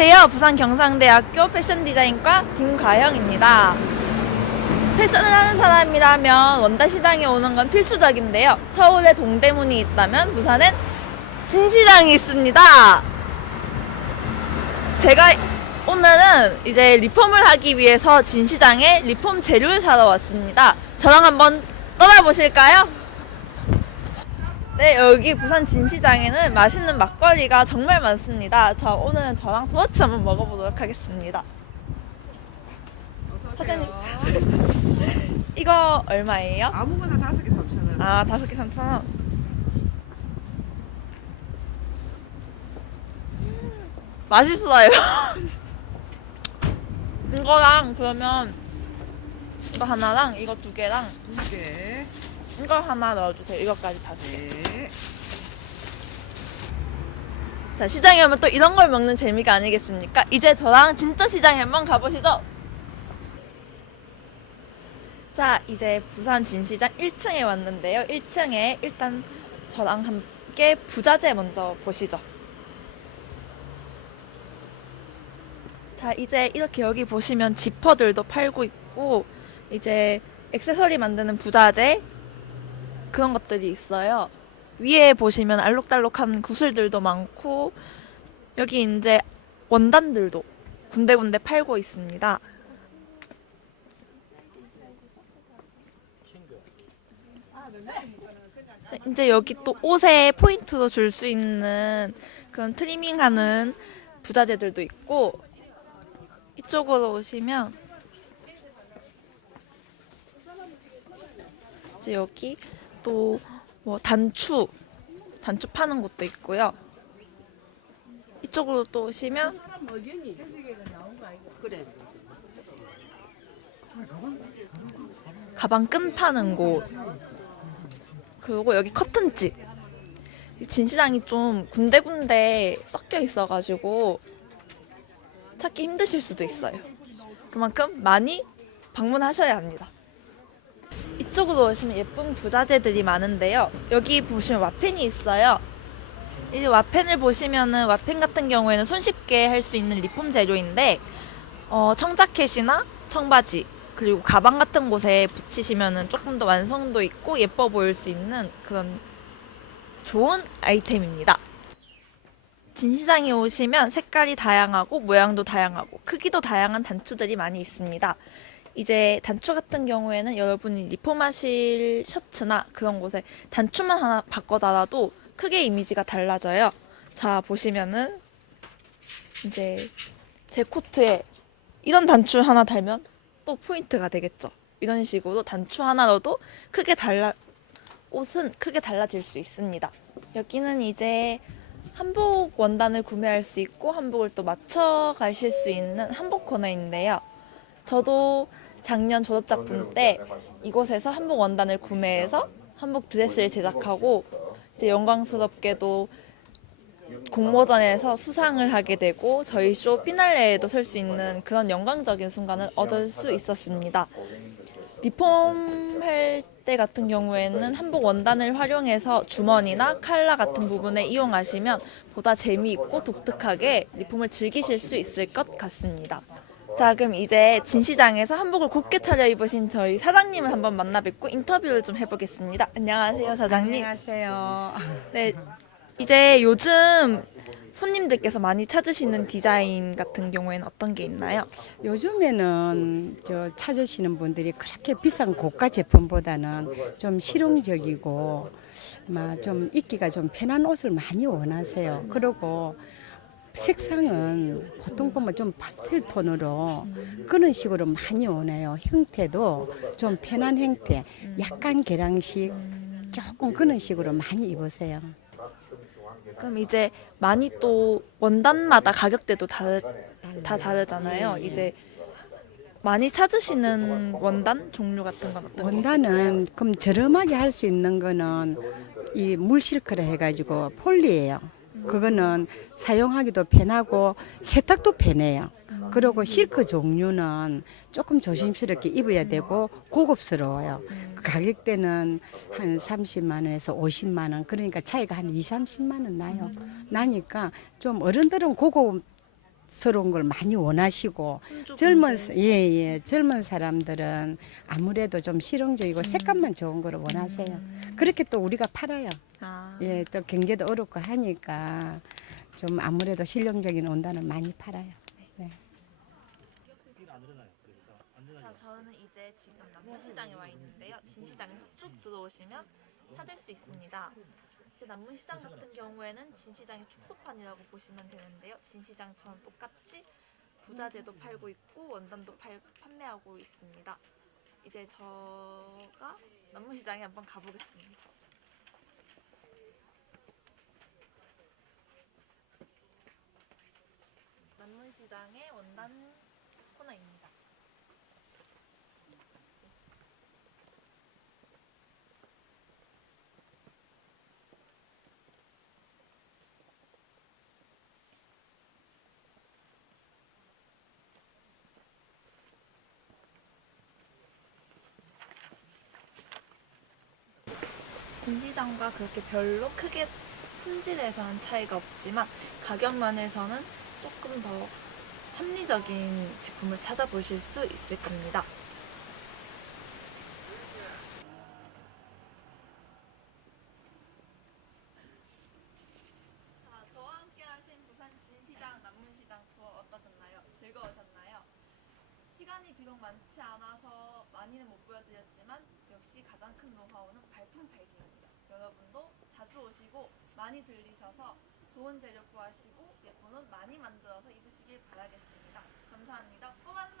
안녕하세요. 부산 경상대학교 패션 디자인과 김가영입니다. 패션을 하는 사람이라면 원다 시장에 오는 건 필수적인데요. 서울에 동대문이 있다면 부산엔 진시장이 있습니다. 제가 오늘은 이제 리폼을 하기 위해서 진시장에 리폼 재료를 사러 왔습니다. 저랑 한번 떠나보실까요? 네, 여기 부산 진시장에는 맛있는 막걸리가 정말 많습니다. 저 오늘은 저랑 도너츠 한번 먹어보도록 하겠습니다. 사장님. 이거 얼마예요? 아무거나 다섯 개 3천 원. 아, 다섯 개 3,000원. 맛있어요. 이거랑 그러면 이거 하나랑 이거 두 개랑 두 개. 이거 하나 넣어주세요. 이거까지 다섯 개. 네. 자, 시장에 오면 또 이런 걸 먹는 재미가 아니겠습니까? 이제 저랑 진짜 시장에 한번 가보시죠. 자, 이제 부산 진시장 1층에 왔는데요. 1층에 일단 저랑 함께 부자재 먼저 보시죠. 자, 이제 이렇게 여기 보시면 지퍼들도 팔고 있고, 이제 액세서리 만드는 부자재 그런 것들이 있어요. 위에 보시면 알록달록한 구슬들도 많고 여기 이제 원단들도 군데군데 팔고 있습니다. 자, 이제 여기 또 옷에 포인트로 줄수 있는 그런 트리밍하는 부자재들도 있고 이쪽으로 오시면 이제 여기 또 뭐 단추 단추 파는 곳도 있고요. 이쪽으로 또 오시면. 가방 끈 파는 곳 그리고 여기 커튼집 이 진시장이 좀 군데군데 섞여 있어가지고 찾기 힘드실 수도 있어요. 그만큼 많이 방문하셔야 합니다. 이쪽으로 오시면 예쁜 부자재들이 많은데요. 여기 보시면 와펜이 있어요. 이 와펜을 보시면은 와펜 같은 경우에는 손쉽게 할 수 있는 리폼 재료인데 어, 청자켓이나 청바지 그리고 가방 같은 곳에 붙이시면은 조금 더 완성도 있고 예뻐 보일 수 있는 그런 좋은 아이템입니다. 진시장에 오시면 색깔이 다양하고 모양도 다양하고 크기도 다양한 단추들이 많이 있습니다. 이제 단추 같은 경우에는 여러분이 리폼하실 셔츠나 그런 곳에 단추만 하나 바꿔 달아도 크게 이미지가 달라져요. 자, 보시면은 이제 제 코트에 이런 단추 하나 달면 또 포인트가 되겠죠. 이런 식으로 단추 하나 넣어도 크게 달라 옷은 크게 달라질 수 있습니다. 여기는 이제 한복 원단을 구매할 수 있고 한복을 또 맞춰 가실 수 있는 한복 코너인데요. 저도 작년 졸업 작품 때 이곳에서 한복 원단을 구매해서 한복 드레스를 제작하고 이제 영광스럽게도 공모전에서 수상을 하게 되고 저희 쇼 피날레에도 설 수 있는 그런 영광적인 순간을 얻을 수 있었습니다. 리폼 할 때 같은 경우에는 한복 원단을 활용해서 주머니나 칼라 같은 부분에 이용하시면 보다 재미있고 독특하게 리폼을 즐기실 수 있을 것 같습니다. 자, 그럼 이제 진시장에서 한복을 곱게 차려 입으신 저희 사장님을 한번 만나 뵙고 인터뷰를 좀 해보겠습니다. 안녕하세요, 사장님. 안녕하세요. 네, 이제 요즘 손님들께서 많이 찾으시는 디자인 같은 경우에는 어떤 게 있나요? 요즘에는 저 찾으시는 분들이 그렇게 비싼 고가 제품보다는 좀 실용적이고 막 좀 입기가 좀 편한 옷을 많이 원하세요. 그리고 색상은 보통 보면 좀 파스텔 톤으로 그런 식으로 많이 원해요. 형태도 좀 편한 형태, 약간 계량식 조금 그런 식으로 많이 입으세요. 그럼 이제 많이 또 원단마다 가격대도 다르, 다 다르잖아요. 이제 많이 찾으시는 원단 종류 같은 건 어떤 게? 원단은 그럼 저렴하게 할 수 있는 거는 이 물실크라 해가지고 폴리예요. 그거는 사용하기도 편하고 세탁도 편해요. 그리고 실크 종류는 조금 조심스럽게 입어야 되고 고급스러워요. 그 가격대는 한 30만 원에서 50만 원 그러니까 차이가 한 2, 30만 원 나요. 나니까 좀 어른들은 고급 고급스러운 걸 많이 원하시고 젊은. 예예 젊은 사람들은 아무래도 좀 실용적이고 색감만 좋은 거를 원하세요. 그렇게 또 우리가 팔아요. 아. 예, 또 경제도 어렵고 하니까 좀 아무래도 실용적인 원단을 많이 팔아요. 네. 지금 남문시장에 와 있는데요. 진 시장에서 쭉 들어오시면 찾을 수 있습니다. 이제 남문 시장 같은 경우에는 진 시장의 축소판이라고 보시면 되는데요. 진 시장처럼 똑같이 부자재도 팔고 있고 원단도 팔, 판매하고 있습니다. 이제 저가 남문 시장에 한번 가보겠습니다. 시장의 원단 코너입니다. 진시장과 그렇게 별로 크게 품질에서는 차이가 없지만 가격 면에서는 조금 더 합리적인 제품을 찾아보실 수 있을 겁니다. 자, 저와 함께 하신 부산 진시장, 남문시장 투어 어떠셨나요? 즐거우셨나요? 시간이 비록 많지 않아서 많이는 못 보여드렸지만 역시 가장 큰 노하우는 발품 팔기입니다. 여러분도 자주 오시고 많이 들리셔서 좋은 재료 구하시고 예쁜 옷 많이 만들어서 입으시길 바라겠습니다. 감사합니다. 꾸만